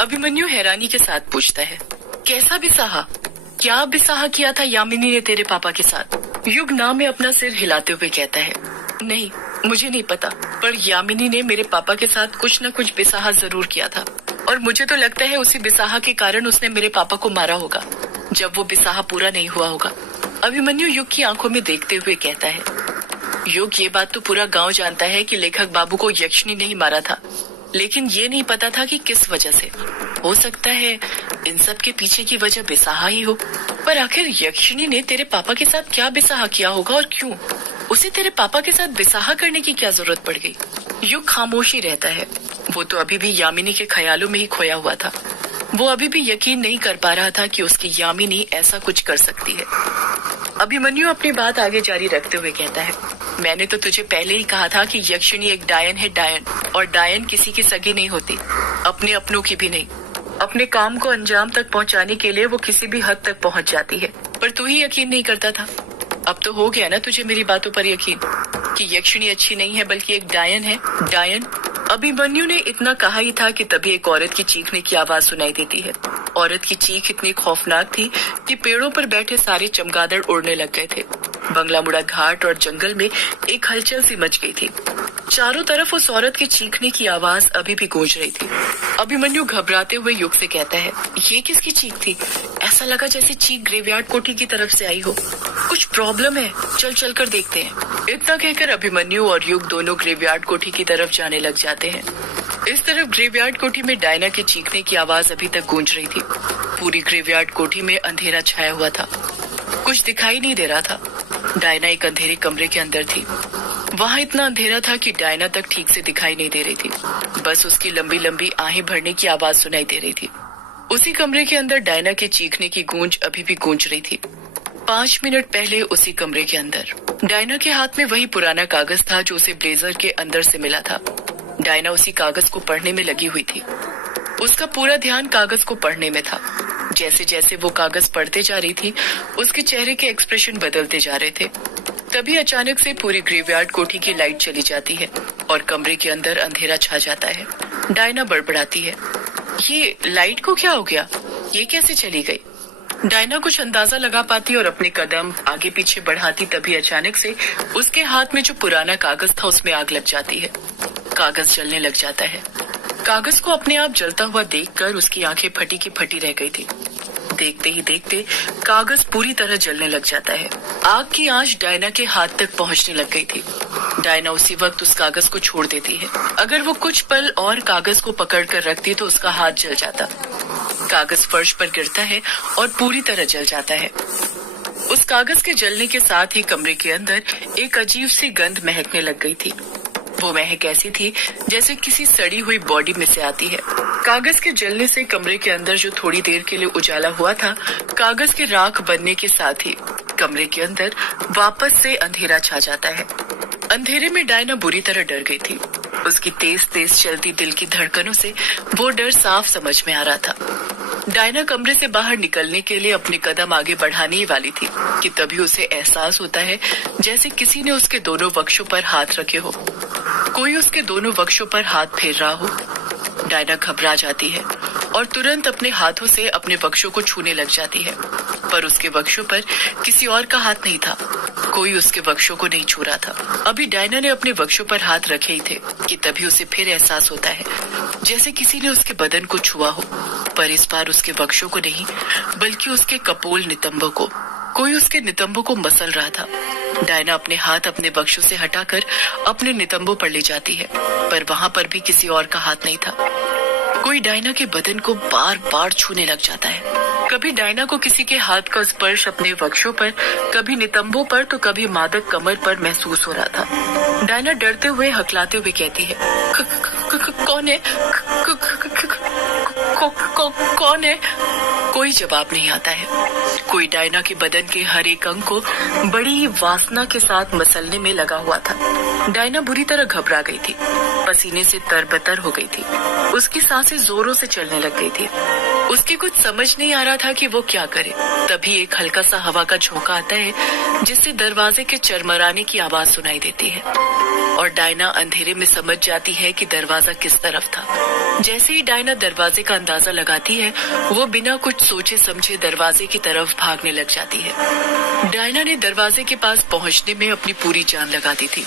अभिमन्यु हैरानी के साथ पूछता है, कैसा बिसाहा? क्या बिसाहा किया था यामिनी ने तेरे पापा के साथ? युग नाम में अपना सिर हिलाते हुए कहता है, नहीं, मुझे नहीं पता, पर यामिनी ने मेरे पापा के साथ कुछ न कुछ बिसाहा जरूर किया था और मुझे तो लगता है उसी बिसाहा के कारण उसने मेरे पापा को मारा होगा जब वो बिसाहा पूरा नहीं हुआ होगा। अभिमन्यु युग की आंखों में देखते हुए कहता है, युग, ये बात तो पूरा गांव जानता है कि लेखक बाबू को यक्षिणी ने ही मारा था, लेकिन ये नहीं पता था कि किस वजह से। हो सकता है इन सब के पीछे की वजह बिसाहा ही हो, पर आखिर यक्षिणी ने तेरे पापा के साथ क्या बिसाहा किया होगा और क्यों? उसे तेरे पापा के साथ बिसाहा करने की क्या जरूरत पड़ गई? युग खामोश ही रहता है। वो तो अभी भी यामिनी के ख्यालों में ही खोया हुआ था। वो अभी भी यकीन नहीं कर पा रहा था कि उसकी यामिनी ऐसा कुछ कर सकती है। अभिमन्यु अपनी बात आगे जारी रखते हुए कहता है, मैंने तो तुझे पहले ही कहा था कि यक्षिणी एक डायन है, डायन, और डायन किसी की सगी नहीं होती, अपने अपनों की भी नहीं। अपने काम को अंजाम तक पहुंचाने के लिए वो किसी भी हद तक पहुंच जाती है, पर तू ही यकीन नहीं करता था। अब तो हो गया ना तुझे मेरी बातों पर यकीन कि यक्षिणी अच्छी नहीं है बल्कि एक डायन है, डायन। अभिमन्यु ने इतना कहा ही था कि तभी एक औरत की चीखने की आवाज सुनाई देती है। औरत की चीख इतनी खौफनाक थी कि पेड़ों पर बैठे सारे चमगादड़ उड़ने लग गए थे। बंगला मुड़ा घाट और जंगल में एक हलचल सी मच गई थी। चारों तरफ उस औरत के चीखने की आवाज अभी भी गूंज रही थी। अभिमन्यु घबराते हुए युग से कहता है, ये किसकी चीख थी? ऐसा लगा जैसे चीख ग्रेवयार्ड कोठी की तरफ से आई हो। कुछ प्रॉब्लम है, चल कर देखते हैं। इतना कहकर अभिमन्यु और युग दोनों ग्रेवयार्ड कोठी की तरफ जाने लग जाते हैं। इस तरफ ग्रेवयार्ड कोठी में डायना के चीखने की आवाज अभी तक गूंज रही थी। पूरी ग्रेवयार्ड कोठी में अंधेरा छाया हुआ था, कुछ दिखाई नहीं दे रहा था। डायना एक अंधेरे कमरे के अंदर थी। वहाँ इतना अंधेरा था कि डायना तक ठीक से दिखाई नहीं दे रही थी, बस उसकी लंबी लंबी आहें भरने की आवाज सुनाई दे रही थी। उसी कमरे के अंदर डायना के चीखने की गूंज अभी भी गूंज रही थी। 5 मिनट पहले उसी कमरे के अंदर डायना के हाथ में वही पुराना कागज था जो उसे ब्लेजर के अंदर से मिला था। डायना उसी कागज को पढ़ने में लगी हुई थी। उसका पूरा ध्यान कागज को पढ़ने में था। जैसे जैसे वो कागज पढ़ते जा रही थी, उसके चेहरे के एक्सप्रेशन बदलते जा रहे थे। तभी अचानक से पूरी ग्रेवयार्ड कोठी की लाइट चली जाती है और कमरे के अंदर अंधेरा छा जाता है। डायना बड़बड़ाती है, ये लाइट को क्या हो गया? ये कैसे चली गई? डायना कुछ अंदाजा लगा पाती और अपने कदम आगे पीछे बढ़ाती, तभी अचानक से उसके हाथ में जो पुराना कागज था उसमें आग लग जाती है। कागज जलने लग जाता है। कागज को अपने आप जलता हुआ देखकर उसकी आंखें फटी की फटी रह गई थी। देखते ही देखते कागज पूरी तरह जलने लग जाता है। आग की आंच डायना के हाथ तक पहुंचने लग गई थी। डायना उसी वक्त उस कागज को छोड़ देती है। अगर वो कुछ पल और कागज को पकड़कर रखती तो उसका हाथ जल जाता। कागज फर्श पर गिरता है और पूरी तरह जल जाता है। उस कागज के जलने के साथ ही कमरे के अंदर एक अजीब सी गंध महकने लग गई थी। वो महक ऐसी थी जैसे किसी सड़ी हुई बॉडी में से आती है। कागज के जलने से कमरे के अंदर जो थोड़ी देर के लिए उजाला हुआ था, कागज के राख बनने के साथ ही कमरे के अंदर वापस से अंधेरा छा जाता है। अंधेरे में डायना बुरी तरह डर गई थी। उसकी तेज तेज चलती दिल की धड़कनों से वो डर साफ समझ में आ रहा था। डायना कमरे से बाहर निकलने के लिए अपने कदम आगे बढ़ाने ही वाली थी कि तभी उसे एहसास होता है जैसे किसी ने उसके दोनों वक्षों पर हाथ रखे हो। कोई उसके दोनों वक्षों पर हाथ फेर रहा हो। डायना घबरा जाती है और तुरंत अपने हाथों से अपने वक्षों को छूने लग जाती है, पर उसके वक्षों पर किसी और का हाथ नहीं था। कोई उसके वक्षों को नहीं छू रहा था। अभी डायना ने अपने वक्षों पर हाथ रखे ही थे कि तभी उसे फिर एहसास होता है जैसे किसी ने उसके बदन को छुआ हो, पर इस बार उसके वक्षों को नहीं बल्कि उसके कपोल नितंबों को। कोई उसके नितंबों को मसल रहा था। डायना अपने हाथ अपने वक्षों से हटाकर अपने नितंबों पर ले जाती है, पर वहाँ पर भी किसी और का हाथ नहीं था। कोई डायना के बदन को बार बार छूने लग जाता है। कभी डायना को किसी के हाथ का स्पर्श अपने वक्षों पर, कभी नितंबों पर तो कभी मादक कमर पर महसूस हो रहा था। डायना डरते हुए हकलाते हुए कहती है, कौन है? कौन है? कोई जवाब नहीं आता है। कोई डायना के बदन के हर एक अंग को बड़ी वासना के साथ मसलने में लगा हुआ था। डायना बुरी तरह घबरा गई थी, पसीने से तरबतर हो गई थी। उसकी सांसें जोरों से चलने लग गई थी। उसके कुछ समझ नहीं आ रहा था कि वो क्या करे। तभी एक हल्का सा हवा का झोंका आता है जिससे दरवाजे के चरमराने की आवाज सुनाई देती है और डायना अंधेरे में समझ जाती है कि दरवाजा किस तरफ था। जैसे ही डायना दरवाजे का अंदाजा लगाती है, वो बिना कुछ सोचे समझे दरवाजे की तरफ भागने लग जाती है। डायना ने दरवाजे के पास पहुंचने में अपनी पूरी जान लगा दी थी।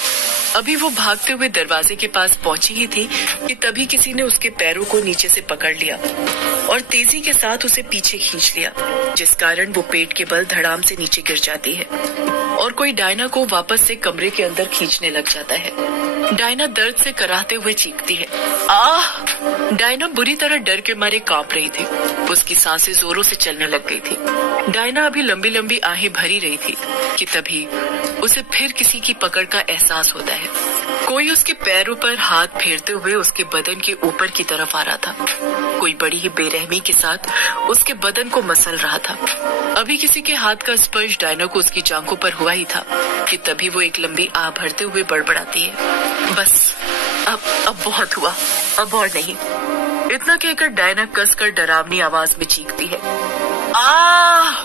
अभी वो भागते हुए दरवाजे के पास पहुंची ही थी कि तभी किसी ने उसके पैरों को नीचे से पकड़ लिया और तेजी के साथ उसे पीछे खींच लिया, जिस कारण वो पेट के बल धड़ाम से नीचे गिर जाती है और कोई डायना को वापस से कमरे के अंदर खींचने लग जाता है। डायना दर्द से कराहते हुए चीखती है, आह! डायना बुरी तरह डर के मारे कांप रही थी। उसकी सांसें जोरों से चलने लग गई थी। डायना अभी लंबी लंबी आहें भरी रही थी कि तभी उसे फिर किसी की पकड़ का एहसास होता है। कोई उसके पैरों पर हाथ फेरते हुए उसके बदन के ऊपर की तरफ आ रहा था। कोई बड़ी ही बेरहमी के साथ उसके बदन को मसल रहा था। अभी किसी के हाथ का स्पर्श डायना को उसकी जांघों पर हुआ ही था कि तभी वो एक लंबी आह भरते हुए बड़बड़ाती है, बस अब बहुत हुआ, अब और नहीं। इतना कहकर डायना कसकर डरावनी आवाज में चीखती है, आह!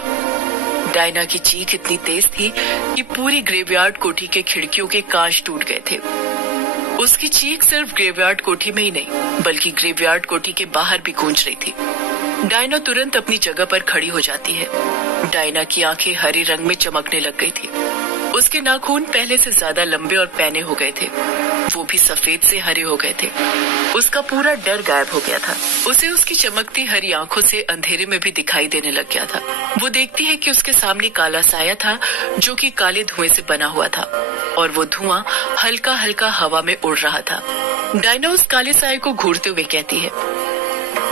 डायना की चीख इतनी तेज थी कि पूरी ग्रेवयार्ड कोठी के खिड़कियों के कांच टूट गए थे। उसकी चीख सिर्फ ग्रेवयार्ड कोठी में ही नहीं बल्कि ग्रेवयार्ड कोठी के बाहर भी गूंज रही थी। डायना तुरंत अपनी जगह पर खड़ी हो जाती है। डायना की आंखें हरे रंग में चमकने लग गई थी। उसके नाखून पहले से ज्यादा लंबे और पैने हो गए थे, वो भी सफेद से हरे हो गए थे। उसका पूरा डर गायब हो गया था। उसे उसकी चमकती हरी आंखों से अंधेरे में भी दिखाई देने लग गया था। वो देखती है कि उसके सामने काला साया था जो कि काले धुएं से बना हुआ था और वो धुआं हल्का हल्का हवा में उड़ रहा था। डायना उस काले साये को घूरते हुए कहती है,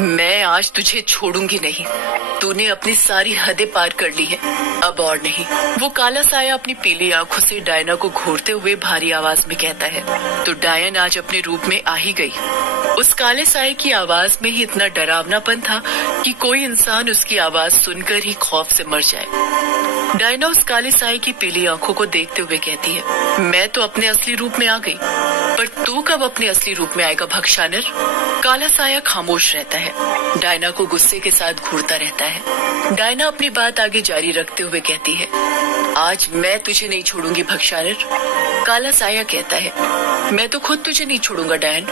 मैं आज तुझे छोड़ूंगी नहीं। तूने अपनी सारी हदें पार कर ली है, अब और नहीं। वो काला साया अपनी पीली आंखों से डायना को घूरते हुए भारी आवाज में कहता है। तो डायन आज अपने रूप में आ ही गई। उस काले साये की आवाज में ही इतना डरावनापन था कि कोई इंसान उसकी आवाज सुनकर ही खौफ से मर जाए। डायना उस काले साये की पीली आंखों को देखते हुए कहती है, मैं तो अपने असली रूप में आ गई, पर तू कब अपने असली रूप में आएगा भक्षानर? काला साया खामोश रहता है। डायना को गुस्से के साथ घूरता रहता है। डायना अपनी बात आगे जारी रखते हुए कहती है, आज मैं तुझे नहीं छोड़ूंगी भक्षानर। काला साया कहता है, मैं तो खुद तुझे नहीं छोड़ूंगा डायन।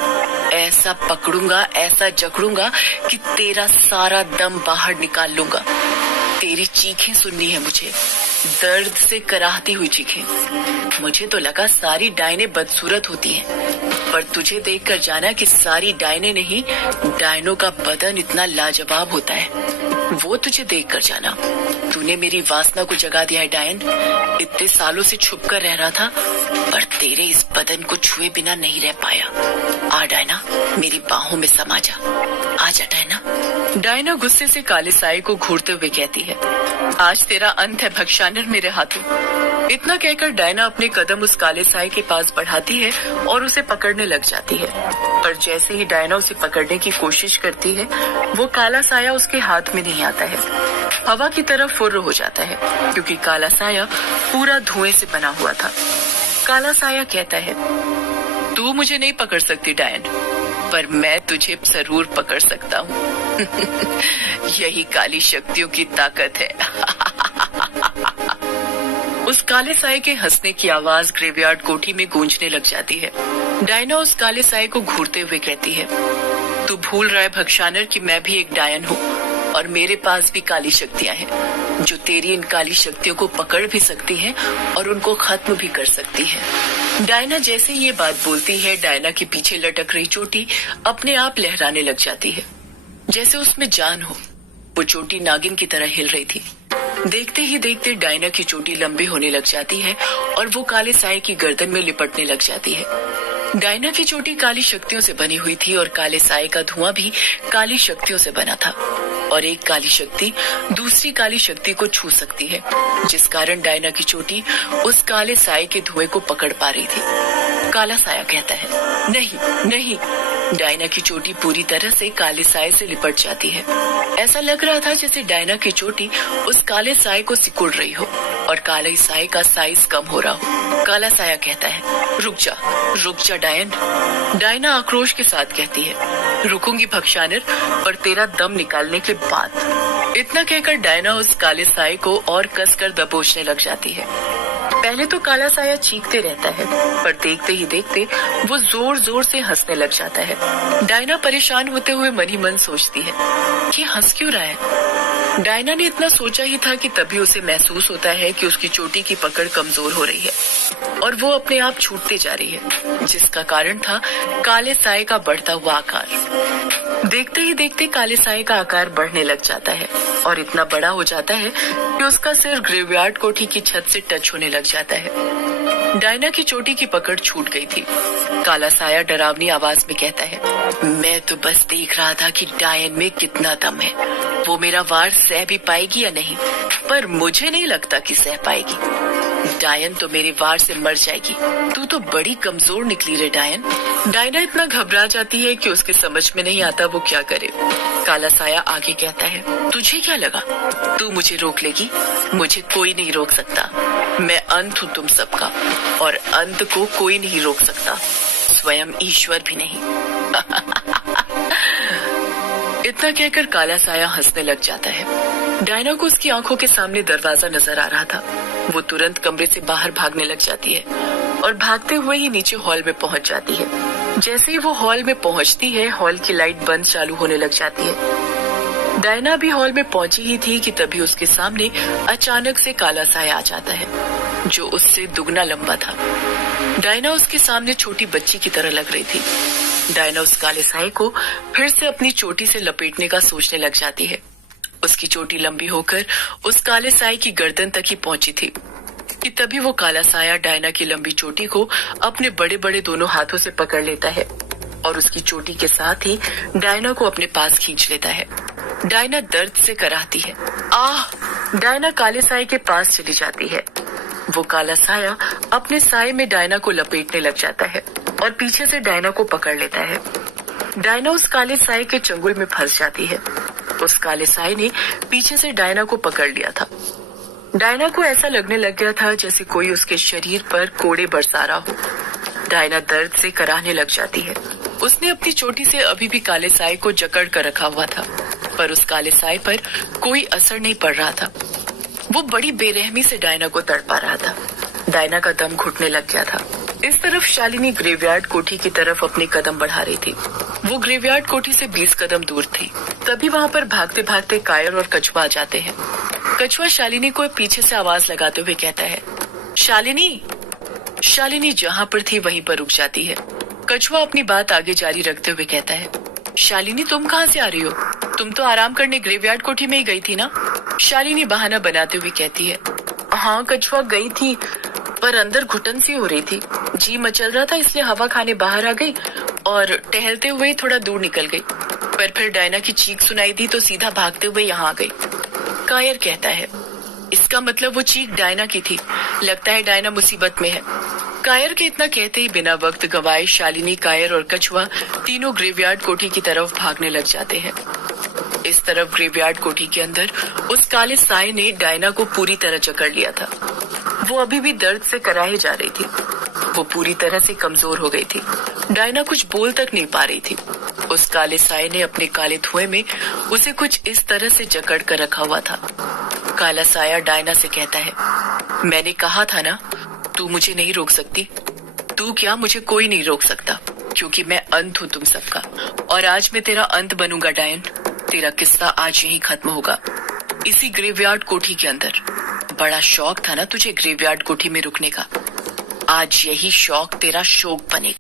ऐसा पकड़ूंगा, ऐसा जकड़ूंगा कि तेरा सारा दम बाहर निकाल लूंगा। तेरी चीखें सुननी है मुझे, दर्द से कराहती हुई चीखें। मुझे तो लगा सारी डायने बदसूरत होती हैं, पर तुझे देखकर जाना कि सारी डायने नहीं, डायनों का बदन इतना लाजवाब होता है, वो तुझे देखकर जाना। तूने मेरी वासना को जगा दिया है डायन। इतने सालों से छुप कर रह रहा था, पर तेरे इस बदन को छुए बिना नहीं रह पाया। आ डायना, मेरी बाहों में समा जा। आजा डायना। डायना गुस्से से काले साये को घूरते हुए कहती है, आज तेरा अंत है भक्षानर मेरे हाथों। इतना कहकर डायना अपने कदम उस काले साये के पास बढ़ाती है और उसे पकड़ने लग जाती है। पर जैसे ही डायना उसे पकड़ने की कोशिश करती है, वो काला साया उसके हाथ में नहीं आता है, हवा की तरफ फुर्र हो जाता है, क्योंकि काला साया पूरा धुएं से बना हुआ था। काला साया कहता है, तू मुझे नहीं पकड़ सकती डायन, पर मैं तुझे जरूर पकड़ सकता हूँ। यही काली शक्तियों की ताकत है। उस काले साये के हंसने की आवाज ग्रेवयार्ड कोठी में गूंजने लग जाती है। डायना उस काले साये को घूरते हुए कहती है, तू भूल रहा है भक्षानर कि मैं भी एक डायन हूँ और मेरे पास भी काली शक्तियाँ हैं, जो तेरी इन काली शक्तियों को पकड़ भी सकती हैं और उनको खत्म भी कर सकती हैं। डायना जैसे ये बात बोलती है, डायना के पीछे लटक रही चोटी अपने आप लहराने लग जाती है, जैसे उसमें जान हो। वो चोटी नागिन की तरह हिल रही थी। देखते ही देखते डायना की चोटी लंबी होने लग जाती है और वो काले साये की गर्दन में लिपटने लग जाती है। डायना की चोटी काली शक्तियों से बनी हुई थी और काले साये का धुआं भी काली शक्तियों से बना था, और एक काली शक्ति दूसरी काली शक्ति को छू सकती है, जिस कारण डायना की चोटी उस काले साये के धुएं को पकड़ पा रही थी। काला साया कहता है, नहीं नहीं। डायना की चोटी पूरी तरह से काले साये से लिपट जाती है। ऐसा लग रहा था जैसे डायना की चोटी उस काले साये को सिकुड़ रही हो और काले साये का साइज कम हो रहा हो। काला साया कहता है, रुक जा डायन। डायना आक्रोश के साथ कहती है, रुकूंगी भक्षानिर, पर तेरा दम निकालने के बाद। इतना कहकर डायना उस काले साये को और कसकर दबोचने लग जाती है। पहले तो काला साया चीखते रहता है, पर देखते ही देखते वो जोर जोर से हंसने लग जाता है। डायना परेशान होते हुए मन ही मन सोचती है कि हंस क्यों रहा है। डायना ने इतना सोचा ही था कि तभी उसे महसूस होता है कि उसकी चोटी की पकड़ कमजोर हो रही है और वो अपने आप छूटते जा रही है, जिसका कारण था काले साये का बढ़ता हुआ आकार। देखते ही देखते काले साये का आकार बढ़ने लग जाता है और इतना बड़ा हो जाता है कि उसका सिर ग्रेवयार्ड कोठी की छत से टच होने लग जाता है। डायना की चोटी की पकड़ छूट गई थी। काला साया डरावनी आवाज में कहता है, मैं तो बस देख रहा था कि डायन में कितना दम है। वो मेरा वार सह भी पाएगी या नहीं, पर मुझे नहीं लगता कि सह पाएगी। डायन तो मेरे वार से मर जाएगी। तू तो बड़ी कमजोर निकली रे डायन। डायना इतना घबरा जाती है कि उसके समझ में नहीं आता वो क्या करे। काला साया आगे कहता है, तुझे क्या लगा तू मुझे रोक लेगी? मुझे कोई नहीं रोक सकता। मैं अंत हूँ तुम सबका, और अंत को कोई नहीं रोक सकता, स्वयं ईश्वर भी नहीं। इतना कहकर काला साया हंसने लग जाता है। डायना को उसकी आंखों के सामने दरवाजा नजर आ रहा था। वो तुरंत कमरे से बाहर भागने लग जाती है और भागते हुए ही नीचे हॉल में पहुंच जाती है। जैसे ही वो हॉल में पहुंचती है, हॉल की लाइट बंद चालू होने लग जाती है। डायना भी हॉल में पहुंची ही थी कि तभी उसके सामने अचानक से काला साया आ जाता है, जो उससे दुगना लंबा था। डायना उसके सामने छोटी बच्ची की तरह लग रही थी। डायना उस काले साये को फिर से अपनी चोटी से लपेटने का सोचने लग जाती है। उसकी चोटी लंबी होकर उस काले साये की गर्दन तक ही पहुंची थी कि तभी वो काला साया डायना की लंबी चोटी को अपने बड़े बड़े दोनों हाथों से पकड़ लेता है और उसकी चोटी के साथ ही डायना को अपने पास खींच लेता है। डायना दर्द से कराहती है, आह! डायना काले साये के पास चली जाती है। वो काला साया अपने साये में डायना को लपेटने लग जाता है और पीछे से डायना को पकड़ लेता है। डायना उस काले साये के चंगुल में फंस जाती है। उस काले साये ने पीछे से डायना को पकड़ लिया था। डायना को ऐसा लगने लग गया था जैसे कोई उसके शरीर पर कोड़े बरसा रहा हो। डायना दर्द से कराहने लग जाती है। उसने अपनी चोटी से अभी भी काले साये को जकड़ कर रखा हुआ था, पर उस काले साये पर कोई असर नहीं पड़ रहा था। वो बड़ी बेरहमी से डायना को तड़पा रहा था। डायना का दम घुटने लग गया था। इस तरफ शालिनी ग्रेवयार्ड कोठी की तरफ अपने कदम बढ़ा रही थी। वो ग्रेवयार्ड कोठी से 20 कदम दूर थी। तभी वहाँ पर भागते भागते कायर और कछुआ आ जाते हैं। कछुआ शालिनी को पीछे से आवाज लगाते हुए कहता है, शालिनी! शालिनी जहाँ पर थी वहीं पर रुक जाती है। कछुआ अपनी बात आगे जारी रखते हुए कहता है, शालिनी तुम कहाँ से आ रही हो? तुम तो आराम करने ग्रेवयार्ड कोठी में ही गई थी ना? शालिनी बहाना बनाते हुए कहती है, हाँ कछुआ गई थी, पर अंदर घुटन सी हो रही थी। जी मचल रहा था, इसलिए हवा खाने बाहर आ गई और टहलते हुए थोड़ा दूर निकल गई। पर फिर डायना की चीख सुनाई दी तो सीधा भागते हुए यहाँ आ गई। कायर कहता है, इसका मतलब वो चीख डायना की थी। लगता है डायना मुसीबत में है। कायर के इतना कहते ही बिना वक्त गवाए शालिनी, कायर और कछुआ तीनों ग्रेवयार्ड कोठी की तरफ भागने लग जाते हैं। इस तरफ ग्रेवयार्ड कोठी के अंदर उस काले साये ने डायना को पूरी तरह जकड़ लिया था। वो अभी भी दर्द से कराहे जा रही थी। वो पूरी तरह से कमजोर हो गई थी। डायना कुछ बोल तक नहीं पा रही थी। उस काले साये ने अपने काले धुएं में उसे कुछ इस तरह से जकड़ कर रखा हुआ था। काला साया डायना से कहता है, मैंने कहा था ना, तू मुझे नहीं रोक सकती। तू क्या, मुझे कोई नहीं रोक सकता, क्योंकि मैं अंत हूँ तुम सबका, और आज मैं तेरा अंत बनूंगा डायन। तेरा किस्सा आज यहीं खत्म होगा, इसी ग्रेवयार्ड कोठी के अंदर। बड़ा शौक था ना तुझे ग्रेवयार्ड कोठी में रुकने का, आज यही शौक तेरा शोक बनेगा।